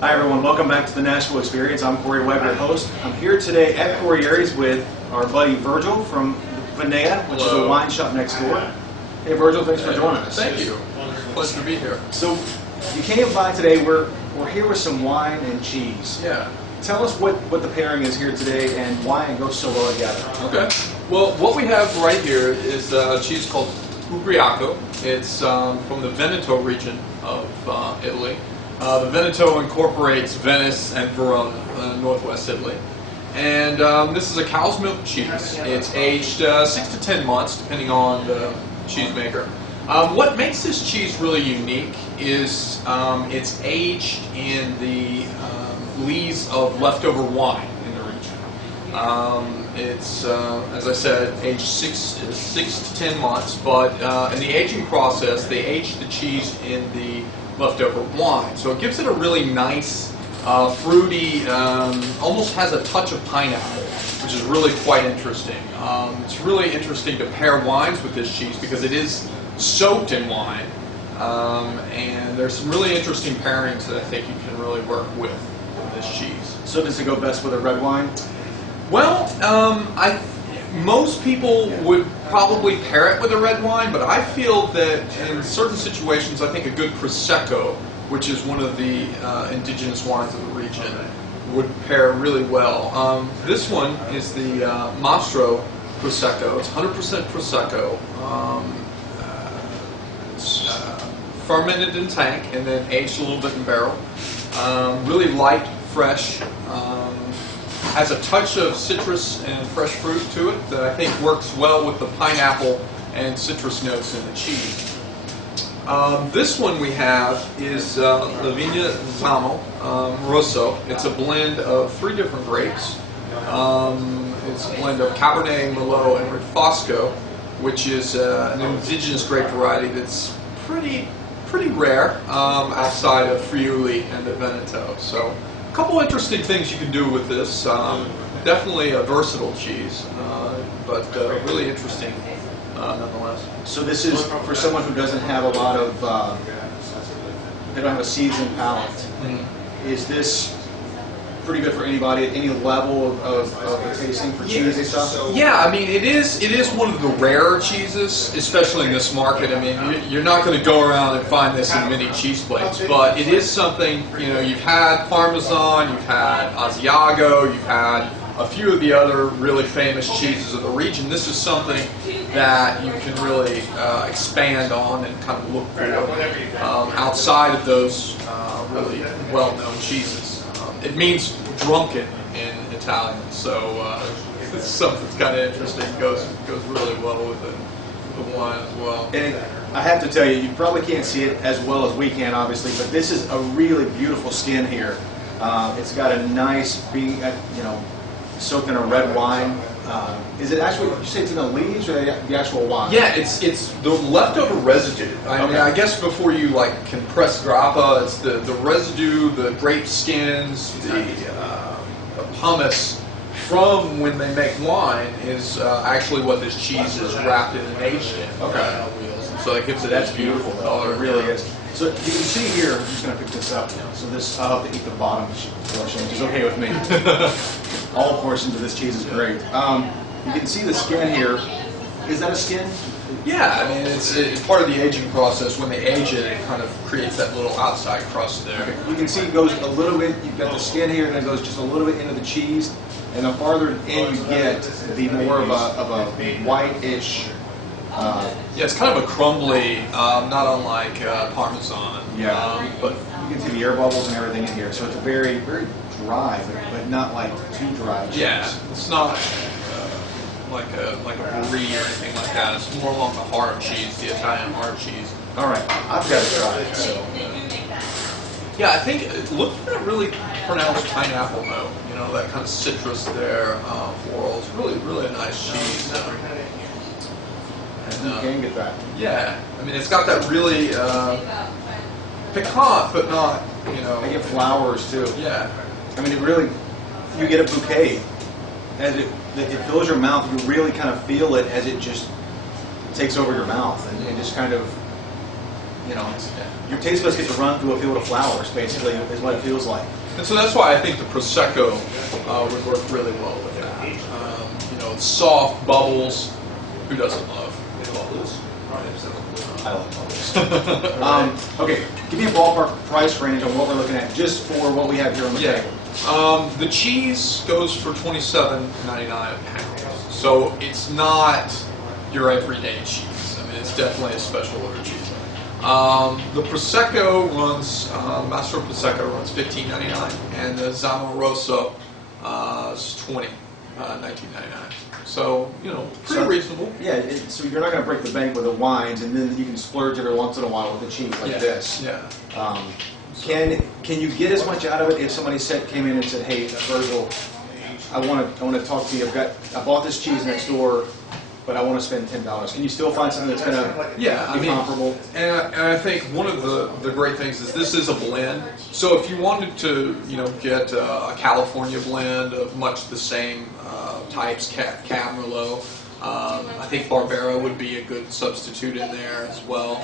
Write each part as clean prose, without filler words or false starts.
Hi everyone, welcome back to the Nashville Experience. I'm Corrieri, your host. I'm here today at Corrieri's with our buddy Virgil from Vinea, which is a wine shop next door. Hey Virgil, thanks for joining us. Thank you. Pleasure to be here. So you came by today. We're here with some wine and cheese. Yeah. Tell us what the pairing is here today and why it goes so well together. Okay. Well, what we have right here is a cheese called Ubriaco. It's from the Veneto region of Italy. The Veneto incorporates Venice and Verona, northwest Italy. And this is a cow's milk cheese. It's aged 6 to 10 months, depending on the cheesemaker. What makes this cheese really unique is it's aged in the lees of leftover wine in the region. It's, as I said, aged 6 to 10 months, but in the aging process, they age the cheese in the leftover wine. So it gives it a really nice, fruity, almost has a touch of pineapple, which is really quite interesting. It's really interesting to pair wines with this cheese because it is soaked in wine, and there's some really interesting pairings that I think you can really work with this cheese. So does it go best with a red wine? Well, most people would probably pair it with a red wine, but I feel that in certain situations, I think a good Prosecco, which is one of the indigenous wines of the region, would pair really well. This one is the Mastro Prosecco. It's 100% Prosecco. It's fermented in tank and then aged a little bit in barrel. Really light, fresh. Has a touch of citrus and fresh fruit to it that I think works well with the pineapple and citrus notes in the cheese. This one we have is the Vinea Rosso. It's a blend of 3 different grapes. It's a blend of Cabernet, Merlot, and Fosco, which is an indigenous grape variety that's pretty rare outside of Friuli and the Veneto. So a couple interesting things you can do with this. Definitely a versatile cheese, but really interesting nonetheless. So this is for someone who doesn't have a lot of, they don't have a seasoned palate. Mm-hmm. Is this pretty good for anybody at any level of tasting for cheese and stuff? Yeah, I mean it is one of the rarer cheeses, especially in this market. I mean you're not going to go around and find this in many cheese plates, but it is something, you know, you've had Parmesan, you've had Asiago, you've had a few of the other really famous cheeses of the region. This is something that you can really expand on and kind of look for outside of those really well-known cheeses. It means drunken in Italian, so it's something that's kind of interesting. Goes really well with the wine as well. And I have to tell you, you probably can't see it as well as we can, obviously, but this is a really beautiful skin here. It's got a nice, being, you know, soaked in a red wine. Is it actually, you say it's in the leaves or the actual wine? Yeah, it's the leftover residue. I mean, I guess before you like can press grappa, it's the residue, the grape skins, the pumice from when they make wine is actually what this cheese is wrapped in and aged in. Okay. So it gives it that beautiful color. It really is. So you can see here, I'm just going to pick this up. So this, I'll have to eat the bottom portion, which is okay with me. All portions of this cheese is great. You can see the skin here. Is that a skin? Yeah, I mean it's part of the aging process. When they age it, it kind of creates that little outside crust there. Okay. You can see it goes a little bit. You've got the skin here, and it goes just a little bit into the cheese. And the farther in you get, the more of a whitish. Yeah, it's kind of a crumbly, not unlike Parmesan. Yeah, but you can see the air bubbles and everything in here. So it's a very dry, but not like too dry cheese. Yeah, it's not like a brie or anything like that. It's more along the hard cheese, the Italian hard cheese. All right, I've got to try it. So. Yeah, I think look for a really pronounced pineapple note. You know, that kind of citrus there. Floral. It's really a nice cheese. You can get that. Yeah, I mean it's got that really piquant, but not, you know. I get flowers too. Yeah. I mean, it really, you get a bouquet. As it fills your mouth, you really kind of feel it as it just takes over your mouth and just kind of you know, your taste buds get to run through a field of flowers, basically, is what it feels like. And so that's why I think the Prosecco would work really well with that. You know, soft bubbles. Who doesn't love bubbles? I love bubbles. Okay, give me a ballpark price range on what we're looking at, just for what we have here on the table. The cheese goes for $27.99 a pound. So it's not your everyday cheese. I mean, it's definitely a special order cheese. The Prosecco runs, Master Prosecco runs $15.99, and the Zamoroso is $19.99. So, you know, pretty reasonable. Yeah, so you're not going to break the bank with the wines, and then you can splurge every once in a while with a cheese like this. Yeah. Can you get as much out of it if somebody came in and said, "Hey, Virgil, I want to talk to you. I bought this cheese next door, but I want to spend $10." Can you still find something that's going to be comparable? And I think one of the great things is this is a blend. So if you wanted to, you know, get a California blend of much the same types, Cab Merlot, I think Barbera would be a good substitute in there as well,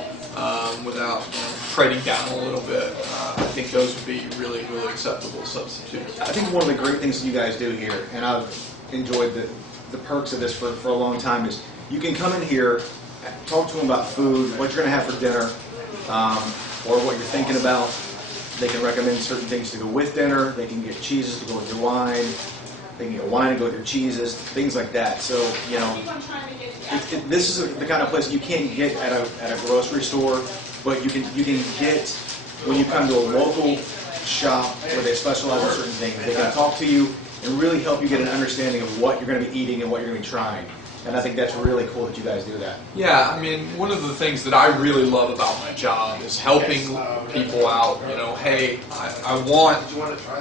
without trading down a little bit. I think those would be really, really acceptable substitutes. I think one of the great things that you guys do here, and I've enjoyed the perks of this for a long time, is you can come in here, talk to them about food, what you're going to have for dinner, or what you're thinking about. They can recommend certain things to go with dinner. They can get cheeses to go with your wine. They can get wine to go with your cheeses, things like that. So, you know, this is the kind of place you can't get at a grocery store, but you can get when you come to a local shop where they specialize in certain things. They can talk to you and really help you get an understanding of what you're going to be eating and what you're going to be trying. And I think that's really cool that you guys do that. Yeah, I mean, one of the things that I really love about my job is helping people out. You know, hey, I want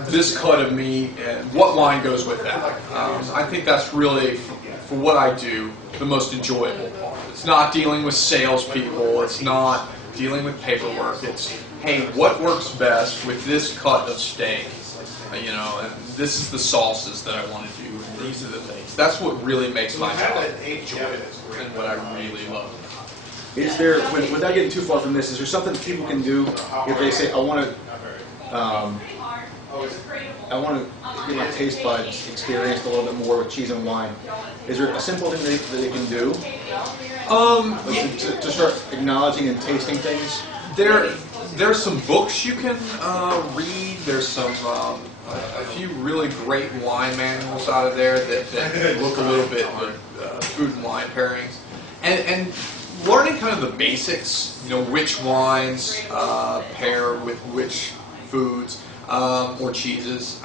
this cut of meat, and what wine goes with that? I think that's really, for what I do, the most enjoyable part. It's not dealing with salespeople. It's not dealing with paperwork. It's, hey, what works best with this cut of steak? You know, and this is the sauces that I want to do, and these are the things. That's what really makes my job enjoyable and what I really love. Is there, without getting too far from this, is there something people can do if they say, I want to get my taste buds experienced a little bit more with cheese and wine? Is there a simple thing that they can do to start acknowledging and tasting things? There's some books you can read. There's some a few really great wine manuals out of there that look a little bit at food and wine pairings, and learning kind of the basics. You know, which wines pair with which foods or cheeses.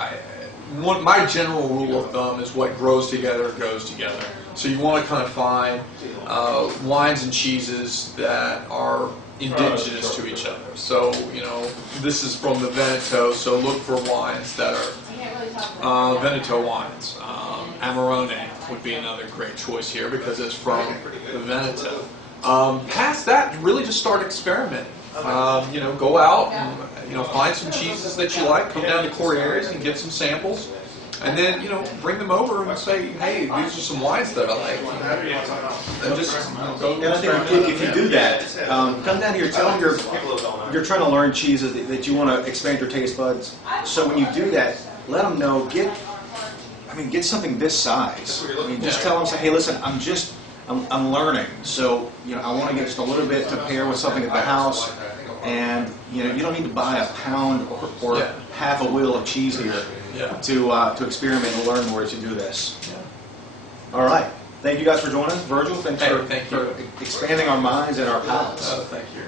My general rule of thumb is what grows together goes together. So you want to kind of find wines and cheeses that are indigenous to each other. So, you know, this is from the Veneto, so look for wines that are Veneto wines. Amarone would be another great choice here because it's from the Veneto. Past that, really just start experimenting. You know, go out and, you know, find some cheeses that you like, come down to Corrieri's and get some samples. And then, you know, bring them over and say, hey, these are some wines that I like. And just go. And I think if you do that, come down here, tell them you're trying to learn cheeses that you want to expand your taste buds. So when you do that, let them know, get something this size. I mean, just tell them, say, hey, listen, I'm learning. So, you know, I want to get just a little bit to pair with something at the house. And, you know, you don't need to buy a pound or half a wheel of cheese here to experiment and learn more as you do this. All right. Thank you guys for joining us. Virgil, thanks for expanding our minds and our palates. Thank you.